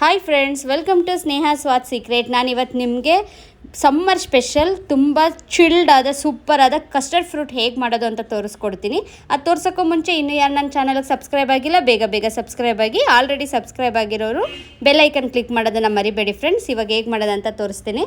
Hi friends, welcome to Sneha Swad secret. ನಾನಿವತ್ತು ನಿಮಗೆ summer special ತುಂಬ ಚಿಲ್ಡ್ ಆದ ಸೂಪರ್ ಆದ ಕಸ್ಟರ್ಡ್ ಫ್ರೂಟ್ ಹೇಗೆ ಮಾಡೋದು ಅಂತ ತೋರಿಸ್ಕೊಡ್ತೀನಿ. ಅದು ತೋರ್ಸೋಕ್ಕೂ ಮುಂಚೆ ಇನ್ನೂ ಯಾರು ನನ್ನ ಚಾನಲ್ಗೆ ಸಬ್ಸ್ಕ್ರೈಬ್ ಆಗಿಲ್ಲ, ಬೇಗ ಸಬ್ಸ್ಕ್ರೈಬ್ ಆಗಿ. ಆಲ್ರೆಡಿ ಸಬ್ಸ್ಕ್ರೈಬ್ ಆಗಿರೋರು ಬೆಲ್ ಐಕನ್ ಕ್ಲಿಕ್ ಮಾಡೋದನ್ನು ಮರಿಬೇಡಿ ಫ್ರೆಂಡ್ಸ್. ಇವಾಗ ಹೇಗೆ ಮಾಡೋದಂತ ತೋರಿಸ್ತೀನಿ.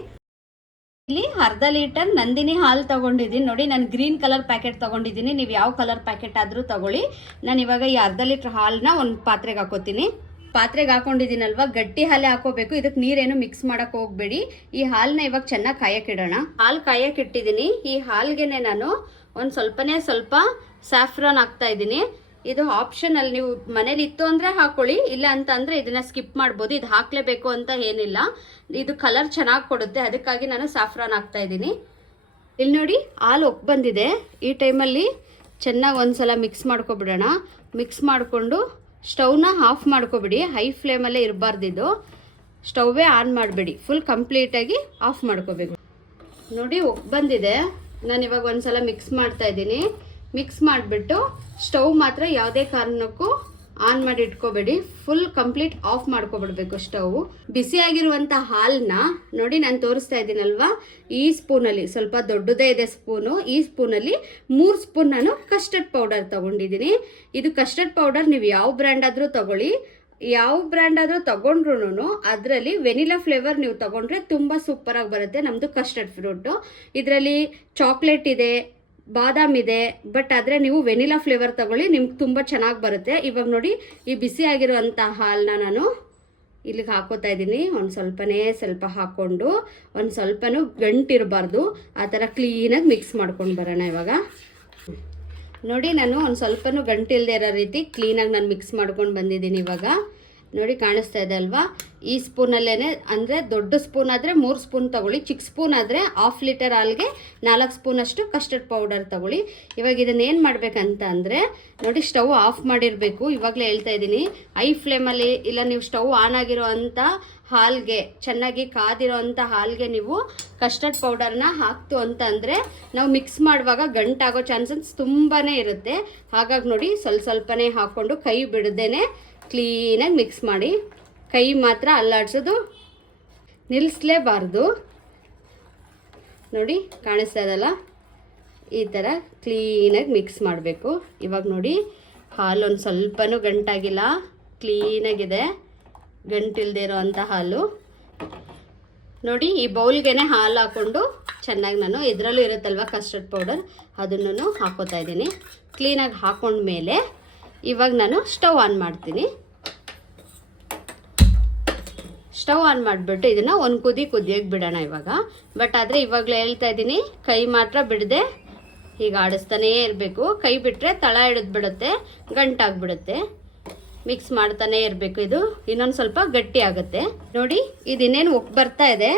ಇಲ್ಲಿ ಅರ್ಧ ಲೀಟರ್ ನಂದಿನಿ ಹಾಲು ತೊಗೊಂಡಿದ್ದೀನಿ. ನೋಡಿ, ನಾನು ಗ್ರೀನ್ ಕಲರ್ ಪ್ಯಾಕೆಟ್ ತೊಗೊಂಡಿದ್ದೀನಿ. ನೀವು ಯಾವ ಕಲರ್ ಪ್ಯಾಕೆಟ್ ಆದರೂ ತೊಗೊಳ್ಳಿ. ನಾನು ಇವಾಗ ಈ ಅರ್ಧ ಲೀಟ್ರ್ ಹಾಲನ್ನ ಒಂದು ಪಾತ್ರೆಗೆ ಹಾಕೋತೀನಿ. ಪಾತ್ರೆಗೆ ಹಾಕೊಂಡಿದ್ದೀನಲ್ವ, ಗಟ್ಟಿ ಹಾಲೇ ಹಾಕೋಬೇಕು. ಇದಕ್ಕೆ ನೀರೇನು ಮಿಕ್ಸ್ ಮಾಡೋಕೆ ಹೋಗಬೇಡಿ. ಈ ಹಾಲನ್ನ ಇವಾಗ ಚೆನ್ನಾಗಿ ಕಾಯಕ್ಕಿಡೋಣ. ಹಾಲು ಕಾಯಕ್ಕಿಟ್ಟಿದ್ದೀನಿ. ಈ ಹಾಲ್ಗೆನೆ ನಾನು ಒಂದು ಸ್ವಲ್ಪ ಸ್ಯಾಫ್ರಾನ್ ಹಾಕ್ತಾ ಇದ್ದೀನಿ. ಇದು ಆಪ್ಷನಲ್, ನೀವು ಮನೇಲಿ ಇತ್ತು ಅಂದರೆ ಹಾಕೊಳ್ಳಿ, ಇಲ್ಲ ಅಂತ ಅಂದರೆ ಇದನ್ನು ಸ್ಕಿಪ್ ಮಾಡ್ಬೋದು. ಇದು ಹಾಕಲೇಬೇಕು ಅಂತ ಏನಿಲ್ಲ. ಇದು ಕಲರ್ ಚೆನ್ನಾಗಿ ಕೊಡುತ್ತೆ, ಅದಕ್ಕಾಗಿ ನಾನು ಸ್ಯಾಫ್ರಾನ್ ಹಾಕ್ತಾ ಇದ್ದೀನಿ. ಇಲ್ಲಿ ನೋಡಿ, ಹಾಲು ಒಕ್ ಬಂದಿದೆ. ಈ ಟೈಮಲ್ಲಿ ಚೆನ್ನಾಗಿ ಒಂದ್ಸಲ ಮಿಕ್ಸ್ ಮಾಡ್ಕೊಬಿಡೋಣ. ಮಿಕ್ಸ್ ಮಾಡಿಕೊಂಡು ಸ್ಟವ್ನ ಆಫ್ ಮಾಡ್ಕೊಬಿಡಿ. ಹೈ ಫ್ಲೇಮಲ್ಲೇ ಇರಬಾರ್ದಿದ್ದು. ಸ್ಟವ್ವೇ ಆನ್ ಮಾಡಬೇಡಿ, ಫುಲ್ ಕಂಪ್ಲೀಟಾಗಿ ಆಫ್ ಮಾಡ್ಕೋಬೇಕು. ನೋಡಿ, ಒಕ್ ಬಂದಿದೆ. ನಾನು ಇವಾಗ ಒಂದ್ಸಲ ಮಿಕ್ಸ್ ಮಾಡ್ತಾ ಇದ್ದೀನಿ. ಮಿಕ್ಸ್ ಮಾಡಿಬಿಟ್ಟು ಸ್ಟವ್ ಮಾತ್ರ ಯಾವುದೇ ಕಾರಣಕ್ಕೂ ಆನ್ ಮಾಡಿ ಇಟ್ಕೋಬೇಡಿ, ಫುಲ್ ಕಂಪ್ಲೀಟ್ ಆಫ್ ಮಾಡ್ಕೊಬಿಡ್ಬೇಕು ಸ್ಟವ್. ಬಿಸಿಯಾಗಿರುವಂಥ ಹಾಲನ್ನ ನೋಡಿ, ನಾನು ತೋರಿಸ್ತಾ ಇದ್ದೀನಲ್ವಾ, ಈ ಸ್ಪೂನಲ್ಲಿ, ಸ್ವಲ್ಪ ದೊಡ್ಡದೇ ಇದೆ ಸ್ಪೂನು, ಈ ಸ್ಪೂನಲ್ಲಿ 3 ಸ್ಪೂನ್ ನಾನು ಕಸ್ಟರ್ಡ್ ಪೌಡರ್ ತೊಗೊಂಡಿದ್ದೀನಿ. ಇದು ಕಸ್ಟರ್ಡ್ ಪೌಡರ್ ನೀವು ಯಾವ ಬ್ರ್ಯಾಂಡ್ ಆದರೂ ತೊಗೊಳ್ಳಿ. ಯಾವ ಬ್ರ್ಯಾಂಡ್ ಆದರೂ ತೊಗೊಂಡ್ರು ಅದರಲ್ಲಿ ವೆನಿಲಾ ಫ್ಲೇವರ್ ನೀವು ತೊಗೊಂಡ್ರೆ ತುಂಬ ಸೂಪರಾಗಿ ಬರುತ್ತೆ ನಮ್ಮದು ಕಸ್ಟರ್ಡ್ ಫ್ರೂಟು. ಇದರಲ್ಲಿ ಚಾಕ್ಲೇಟ್ ಇದೆ, ಬಾದಾಮ್ ಇದೆ, ಬಟ್ ಆದರೆ ನೀವು ವೆನಿಲಾ ಫ್ಲೇವರ್ ತಗೊಳ್ಳಿ, ನಿಮ್ಗೆ ತುಂಬ ಚೆನ್ನಾಗಿ ಬರುತ್ತೆ. ಇವಾಗ ನೋಡಿ, ಈ ಬಿಸಿ ಆಗಿರುವಂಥ ಹಾಲನ್ನ ನಾನು ಇಲ್ಲಿಗೆ ಹಾಕೋತಾ ಇದ್ದೀನಿ. ಸ್ವಲ್ಪ ಹಾಕ್ಕೊಂಡು ಒಂದು ಸ್ವಲ್ಪನೂ ಗಂಟಿರಬಾರ್ದು, ಆ ಥರ ಕ್ಲೀನಾಗಿ ಮಿಕ್ಸ್ ಮಾಡ್ಕೊಂಡು ಬರೋಣ. ಇವಾಗ ನೋಡಿ, ನಾನು ಒಂದು ಸ್ವಲ್ಪನೂ ಗಂಟಿಲ್ಲದೆ ಇರೋ ರೀತಿ ಕ್ಲೀನಾಗಿ ನಾನು ಮಿಕ್ಸ್ ಮಾಡ್ಕೊಂಡು ಬಂದಿದ್ದೀನಿ. ಇವಾಗ ನೋಡಿ, ಕಾಣಿಸ್ತಾ ಇದೆ ಅಲ್ವಾ, ಈ ಸ್ಪೂನಲ್ಲೇ, ಅಂದರೆ ದೊಡ್ಡ ಸ್ಪೂನ್ ಆದರೆ 3 ಸ್ಪೂನ್ ತೊಗೊಳ್ಳಿ, ಚಿಕ್ಕ ಸ್ಪೂನ್ ಆದರೆ 1/2 ಲೀಟರ್ ಹಾಲಿಗೆ 4 ಸ್ಪೂನಷ್ಟು ಕಸ್ಟರ್ಡ್ ಪೌಡರ್ ತೊಗೊಳ್ಳಿ. ಇವಾಗ ಇದನ್ನೇನು ಮಾಡಬೇಕಂತ ಅಂದರೆ ನೋಡಿ, ಸ್ಟವ್ ಆಫ್ ಮಾಡಿರಬೇಕು. ಇವಾಗಲೇ ಹೇಳ್ತಾ ಇದ್ದೀನಿ, ಹೈ ಫ್ಲೇಮಲ್ಲಿ ಇಲ್ಲ, ನೀವು ಸ್ಟವ್ ಆನ್ ಆಗಿರೋ ಅಂಥ ಹಾಲಿಗೆ, ಚೆನ್ನಾಗಿ ಕಾದಿರೋ ಅಂಥ ಹಾಲಿಗೆ ನೀವು ಕಸ್ಟರ್ಡ್ ಪೌಡರ್ನ ಹಾಕ್ತು ಅಂತ ಅಂದರೆ ನಾವು ಮಿಕ್ಸ್ ಮಾಡುವಾಗ ಗಂಟಾಗೋ ಚಾನ್ಸಸ್ ತುಂಬಾ ಇರುತ್ತೆ. ಹಾಗಾಗಿ ನೋಡಿ, ಸ್ವಲ್ಪನೇ ಹಾಕ್ಕೊಂಡು ಕೈ ಬಿಡದೇನೆ ಕ್ಲೀನಾಗಿ ಮಿಕ್ಸ್ ಮಾಡಿ. ಕೈ ಮಾತ್ರ ಅಲ್ಲಾಡ್ಸೋದು ನಿಲ್ಲಿಸಲೇಬಾರ್ದು. ನೋಡಿ, ಕಾಣಿಸ್ತಾ ಇದಲ್ಲ, ಈ ಥರ ಕ್ಲೀನಾಗಿ ಮಿಕ್ಸ್ ಮಾಡಬೇಕು. ಇವಾಗ ನೋಡಿ, ಹಾಲು ಒಂದು ಸ್ವಲ್ಪನೂ ಗಂಟಾಗಿಲ್ಲ, ಕ್ಲೀನಾಗಿದೆ, ಗಂಟಿಲ್ದೇ ಇರೋ ಅಂಥ ಹಾಲು. ನೋಡಿ, ಈ ಬೌಲ್ಗೆ ಹಾಲು ಹಾಕ್ಕೊಂಡು ಚೆನ್ನಾಗಿ ನಾನು, ಇದರಲ್ಲೂ ಇರುತ್ತಲ್ವ ಕಸ್ಟರ್ಡ್ ಪೌಡರ್, ಅದನ್ನು ಹಾಕೋತಾ ಇದ್ದೀನಿ. ಕ್ಲೀನಾಗಿ ಹಾಕೊಂಡ್ಮೇಲೆ ಇವಾಗ ನಾನು ಸ್ಟವ್ ಆನ್ ಮಾಡ್ತೀನಿ. ಸ್ಟವ್ ಆನ್ ಮಾಡಿಬಿಟ್ಟು ಇದನ್ನು ಒಂದು ಕುದಿಯೋಕ್ಕೆ ಬಿಡೋಣ ಇವಾಗ. ಬಟ್ ಆದರೆ ಇವಾಗಲೇ ಹೇಳ್ತಾ ಇದ್ದೀನಿ, ಕೈ ಮಾತ್ರ ಬಿಡದೆ ಹೀಗೆ ಆಡಿಸ್ತಾನೇ ಇರಬೇಕು. ಕೈ ಬಿಟ್ಟರೆ ತಳ ಹಿಡಿದ್ಬಿಡುತ್ತೆ, ಗಂಟಾಗ್ಬಿಡುತ್ತೆ. ಮಿಕ್ಸ್ ಮಾಡ್ತಾನೇ ಇರಬೇಕು. ಇದು ಇನ್ನೊಂದು ಸ್ವಲ್ಪ ಗಟ್ಟಿ ಆಗುತ್ತೆ. ನೋಡಿ, ಇದು ಇನ್ನೇನು ಒಕ್ ಬರ್ತಾ ಇದೆ.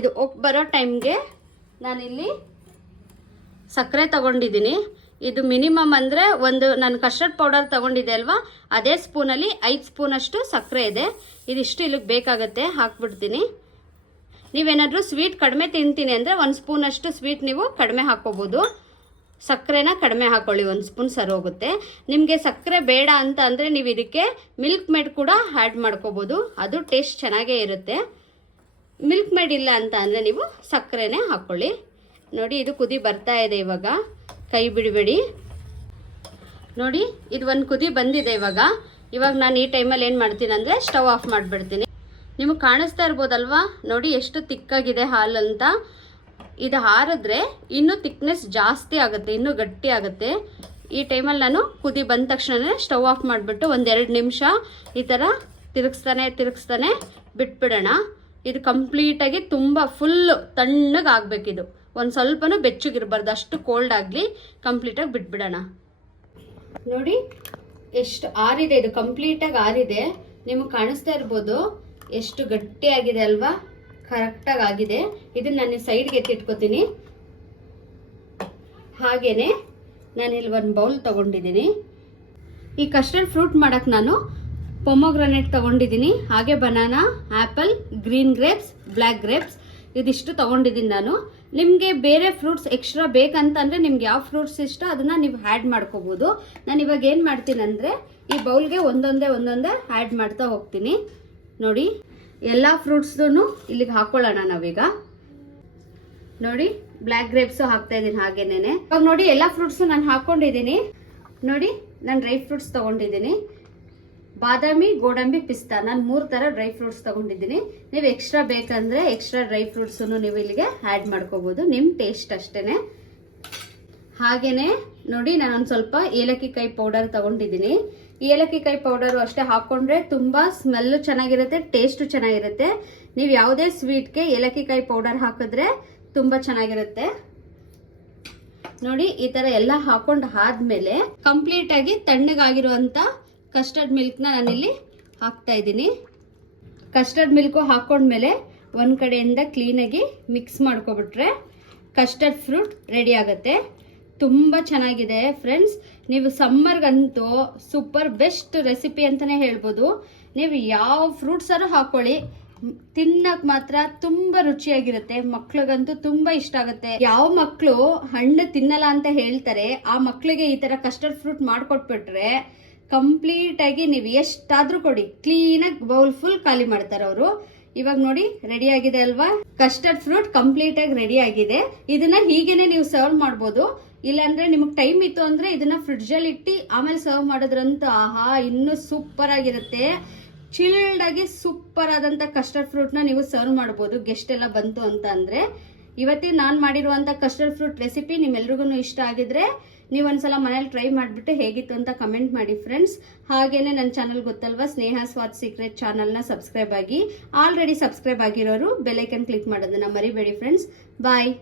ಇದು ಒಕ್ ಬರೋ ಟೈಮ್ಗೆ ನಾನಿಲ್ಲಿ ಸಕ್ಕರೆ ತಗೊಂಡಿದ್ದೀನಿ. ಇದು ಮಿನಿಮಮ್ ಅಂದರೆ ನಾನು ಕಸ್ಟರ್ಡ್ ಪೌಡರ್ ತೊಗೊಂಡಿದ್ದೆ ಅಲ್ವಾ, ಅದೇ ಸ್ಪೂನಲ್ಲಿ 5 ಸ್ಪೂನಷ್ಟು ಸಕ್ಕರೆ ಇದೆ. ಇದಿಷ್ಟು ಇಲ್ಲಿಗೆ ಬೇಕಾಗುತ್ತೆ, ಹಾಕ್ಬಿಡ್ತೀನಿ. ನೀವೇನಾದರೂ ಸ್ವೀಟ್ ಕಡಿಮೆ ತಿಂತೀನಿ ಅಂದರೆ 1 ಸ್ಪೂನಷ್ಟು ಸ್ವೀಟ್ ನೀವು ಕಡಿಮೆ ಹಾಕ್ಕೋಬೋದು. ಸಕ್ಕರೆನ ಕಡಿಮೆ ಹಾಕ್ಕೊಳ್ಳಿ, 1 ಸ್ಪೂನ್ ಸರಿ ಹೋಗುತ್ತೆ. ನಿಮಗೆ ಸಕ್ಕರೆ ಬೇಡ ಅಂತ ಅಂದರೆ ನೀವು ಇದಕ್ಕೆ ಮಿಲ್ಕ್ ಮೇಡ್ ಕೂಡ ಆ್ಯಡ್ ಮಾಡ್ಕೋಬೋದು, ಅದು ಟೇಸ್ಟ್ ಚೆನ್ನಾಗೇ ಇರುತ್ತೆ. ಮಿಲ್ಕ್ ಮೇಡ್ ಇಲ್ಲ ಅಂತ ಅಂದರೆ ನೀವು ಸಕ್ಕರೆನೇ ಹಾಕ್ಕೊಳ್ಳಿ. ನೋಡಿ, ಇದು ಕುದಿ ಬರ್ತಾ ಇದೆ. ಇವಾಗ ಕೈ ಬಿಡಬೇಡಿ. ನೋಡಿ, ಇದು ಒಂದು ಕುದಿ ಬಂದಿದೆ. ಇವಾಗ ನಾನು ಈ ಟೈಮಲ್ಲಿ ಏನು ಮಾಡ್ತೀನಿ ಅಂದರೆ ಸ್ಟವ್ ಆಫ್ ಮಾಡಿಬಿಡ್ತೀನಿ. ನಿಮಗೆ ಕಾಣಿಸ್ತಾ ಇರ್ಬೋದಲ್ವಾ, ನೋಡಿ ಎಷ್ಟು ತಿಕ್ಕಾಗಿದೆ ಹಾಲು ಅಂತ. ಇದು ಹಾರಿದ್ರೆ ಇನ್ನೂ ತಿಕ್ನೆಸ್ ಜಾಸ್ತಿ ಆಗುತ್ತೆ, ಇನ್ನೂ ಗಟ್ಟಿ ಆಗುತ್ತೆ. ಈ ಟೈಮಲ್ಲಿ ನಾನು ಕುದಿ ಬಂದ ತಕ್ಷಣ ಸ್ಟವ್ ಆಫ್ ಮಾಡಿಬಿಟ್ಟು 1-2 ನಿಮಿಷ ಈ ಥರ ತಿರುಗಿಸ್ತಾನೆ ಬಿಟ್ಬಿಡೋಣ. ಇದು ಕಂಪ್ಲೀಟಾಗಿ ತುಂಬ ಫುಲ್ಲು ತಣ್ಣಗೆ ಆಗಬೇಕಿದು, ಒಂದು ಸ್ವಲ್ಪನೂ ಬೆಚ್ಚಗಿರಬಾರ್ದು, ಅಷ್ಟು ಕೋಲ್ಡ್ ಆಗಲಿ. ಕಂಪ್ಲೀಟಾಗಿ ಬಿಟ್ಬಿಡೋಣ. ನೋಡಿ, ಎಷ್ಟು ಆರಿದೆ, ಇದು ಕಂಪ್ಲೀಟಾಗಿ ಆರಿದೆ. ನಿಮಗೆ ಕಾಣಿಸ್ತಾ ಇರ್ಬೋದು ಎಷ್ಟು ಗಟ್ಟಿಯಾಗಿದೆ ಅಲ್ವಾ, ಕರೆಕ್ಟಾಗಿ ಆಗಿದೆ. ಇದನ್ನು ನಾನು ಸೈಡ್ಗೆ ಎತ್ತಿಟ್ಕೋತೀನಿ. ಹಾಗೆಯೇ ನಾನಿಲ್ಲಿ ಒಂದು ಬೌಲ್ ತೊಗೊಂಡಿದ್ದೀನಿ. ಈ ಕಸ್ಟರ್ಡ್ ಫ್ರೂಟ್ ಮಾಡೋಕ್ಕೆ ನಾನು ಪೊಮೊಗ್ರಾನೇಟ್ ತೊಗೊಂಡಿದ್ದೀನಿ, ಹಾಗೆ banana, apple, green grapes, black grapes, ಇದಿಷ್ಟು ತೊಗೊಂಡಿದ್ದೀನಿ ನಾನು. ನಿಮಗೆ ಬೇರೆ ಫ್ರೂಟ್ಸ್ ಎಕ್ಸ್ಟ್ರಾ ಬೇಕಂತಂದರೆ ನಿಮ್ಗೆ ಯಾವ ಫ್ರೂಟ್ಸ್ ಇಷ್ಟ ಅದನ್ನು ನೀವು ಆ್ಯಡ್ ಮಾಡ್ಕೋಬೋದು. ನಾನು ಇವಾಗ ಏನು ಮಾಡ್ತೀನಿ ಅಂದರೆ ಈ ಬೌಲ್ಗೆ ಒಂದೊಂದೇ ಆ್ಯಡ್ ಮಾಡ್ತಾ ಹೋಗ್ತೀನಿ. ನೋಡಿ, ಎಲ್ಲ ಫ್ರೂಟ್ಸ್ದು ಇಲ್ಲಿಗೆ ಹಾಕೊಳ್ಳೋಣ ನಾವೀಗ. ನೋಡಿ ಬ್ಲ್ಯಾಕ್ ಗ್ರೇಪ್ಸು ಹಾಕ್ತಾ ಇದ್ದೀನಿ ಹಾಗೇನೆ. ಇವಾಗ ನೋಡಿ ಎಲ್ಲ ಫ್ರೂಟ್ಸು ನಾನು ಹಾಕೊಂಡಿದ್ದೀನಿ. ನೋಡಿ ನಾನು ಡ್ರೈ ಫ್ರೂಟ್ಸ್ ತೊಗೊಂಡಿದ್ದೀನಿ, ಬಾದಾಮಿ, ಗೋಡಂಬಿ, ಪಿಸ್ತಾ. ನಾನು 3 ಥರ ಡ್ರೈ ಫ್ರೂಟ್ಸ್ ತೊಗೊಂಡಿದ್ದೀನಿ. ನೀವು ಎಕ್ಸ್ಟ್ರಾ ಬೇಕಂದರೆ ಎಕ್ಸ್ಟ್ರಾ ಡ್ರೈ ಫ್ರೂಟ್ಸನ್ನು ನೀವು ಇಲ್ಲಿಗೆ ಆ್ಯಡ್ ಮಾಡ್ಕೋಬೋದು, ನಿಮ್ಮ ಟೇಸ್ಟ್ ಅಷ್ಟೇ. ಹಾಗೆಯೇ ನೋಡಿ ನಾನೊಂದು ಸ್ವಲ್ಪ ಏಲಕ್ಕಿ ಕಾಯಿ ಪೌಡರ್ ತೊಗೊಂಡಿದ್ದೀನಿ. ಈ ಏಲಕ್ಕಿ ಕಾಯಿ ಪೌಡರು ಅಷ್ಟೇ ಹಾಕ್ಕೊಂಡ್ರೆ ತುಂಬ ಸ್ಮೆಲ್ಲು ಚೆನ್ನಾಗಿರುತ್ತೆ, ಟೇಸ್ಟು ಚೆನ್ನಾಗಿರುತ್ತೆ. ನೀವು ಯಾವುದೇ ಸ್ವೀಟ್ಗೆ ಏಲಕ್ಕಿ ಕಾಯಿ ಪೌಡರ್ ಹಾಕಿದ್ರೆ ತುಂಬ ಚೆನ್ನಾಗಿರುತ್ತೆ. ನೋಡಿ ಈ ಥರ ಎಲ್ಲ ಹಾಕೊಂಡು ಆದಮೇಲೆ ಕಂಪ್ಲೀಟಾಗಿ ತಣ್ಣಗಾಗಿರುವಂಥ ಕಸ್ಟರ್ಡ್ ಮಿಲ್ಕ್ನ ನಾನಿಲ್ಲಿ ಹಾಕ್ತಾ ಇದ್ದೀನಿ. ಕಸ್ಟರ್ಡ್ ಮಿಲ್ಕು ಹಾಕ್ಕೊಂಡ್ಮೇಲೆ ಒಂದು ಕಡೆಯಿಂದ ಕ್ಲೀನಾಗಿ ಮಿಕ್ಸ್ ಮಾಡ್ಕೊಬಿಟ್ರೆ ಕಸ್ಟರ್ಡ್ ಫ್ರೂಟ್ ರೆಡಿ ಆಗುತ್ತೆ. ತುಂಬ ಚೆನ್ನಾಗಿದೆ ಫ್ರೆಂಡ್ಸ್. ನೀವು ಸಮ್ಮರ್ಗಂತೂ ಸೂಪರ್ ಬೆಸ್ಟ್ ರೆಸಿಪಿ ಅಂತಲೇ ಹೇಳ್ಬೋದು. ನೀವು ಯಾವ ಫ್ರೂಟ್ಸಾರು ಹಾಕ್ಕೊಳ್ಳಿ, ತಿನ್ನಕ್ಕೆ ಮಾತ್ರ ತುಂಬ ರುಚಿಯಾಗಿರುತ್ತೆ. ಮಕ್ಳಿಗಂತೂ ತುಂಬ ಇಷ್ಟ ಆಗುತ್ತೆ. ಯಾವ ಮಕ್ಕಳು ಹಣ್ಣು ತಿನ್ನಲ್ಲ ಅಂತ ಹೇಳ್ತಾರೆ ಆ ಮಕ್ಕಳಿಗೆ ಈ ಥರ ಕಸ್ಟರ್ಡ್ ಫ್ರೂಟ್ ಮಾಡಿಕೊಟ್ಬಿಟ್ರೆ ಕಂಪ್ಲೀಟಾಗಿ ನೀವು ಎಷ್ಟಾದರೂ ಕೊಡಿ, ಕ್ಲೀನಾಗಿ ಬೌಲ್ ಫುಲ್ ಖಾಲಿ ಮಾಡ್ತಾರೆ ಅವರು. ಇವಾಗ ನೋಡಿ ರೆಡಿ ಆಗಿದೆ ಅಲ್ವಾ, ಕಸ್ಟರ್ಡ್ ಫ್ರೂಟ್ ಕಂಪ್ಲೀಟಾಗಿ ರೆಡಿ ಆಗಿದೆ. ಇದನ್ನ ಹೀಗೇನೆ ನೀವು ಸರ್ವ್ ಮಾಡ್ಬೋದು. ಇಲ್ಲಾಂದ್ರೆ ನಿಮಗೆ ಟೈಮ್ ಇತ್ತು ಅಂದರೆ ಇದನ್ನ ಫ್ರಿಡ್ಜಲ್ಲಿ ಇಟ್ಟು ಆಮೇಲೆ ಸರ್ವ್ ಮಾಡೋದ್ರಂತೂ ಆಹಾ ಇನ್ನೂ ಸೂಪರ್ ಆಗಿರುತ್ತೆ. ಚಿಲ್ಡ್ ಆಗಿ ಸೂಪರ್ ಆದಂಥ ಕಸ್ಟರ್ಡ್ ಫ್ರೂಟ್ನ ನೀವು ಸರ್ವ್ ಮಾಡ್ಬೋದು ಗೆಸ್ಟ್ ಎಲ್ಲ ಬಂತು ಅಂತ ಅಂದರೆ. ಇವತ್ತಿನ ನಾನು ಮಾಡಿರುವಂಥ ಕಸ್ಟರ್ಡ್ ಫ್ರೂಟ್ ರೆಸಿಪಿ ನಿಮ್ಮೆಲ್ರಿಗೂ ಇಷ್ಟ ಆಗಿದ್ರೆ ನೀವು ಒಂದ್ಸಲ ಮನೇಲಿ ಟ್ರೈ ಮಾಡಿಬಿಟ್ಟು ಹೇಗಿತ್ತು ಅಂತ ಕಮೆಂಟ್ ಮಾಡಿ ಫ್ರೆಂಡ್ಸ್. ಹಾಗೇನೆ ನನ್ನ ಚಾನಲ್ ಗೊತ್ತಲ್ವಾ, ಸ್ನೇಹ ಸ್ವಾದ್ ಸೀಕ್ರೆಟ್ ಚಾನಲ್ನ ಸಬ್ಸ್ಕ್ರೈಬ್ ಆಗಿ. ಆಲ್ರೆಡಿ ಸಬ್ಸ್ಕ್ರೈಬ್ ಆಗಿರೋರು ಬೆಲ್ ಐಕನ್ ಕ್ಲಿಕ್ ಮಾಡೋದನ್ನ ಮರಿಬೇಡಿ ಫ್ರೆಂಡ್ಸ್. ಬಾಯ್.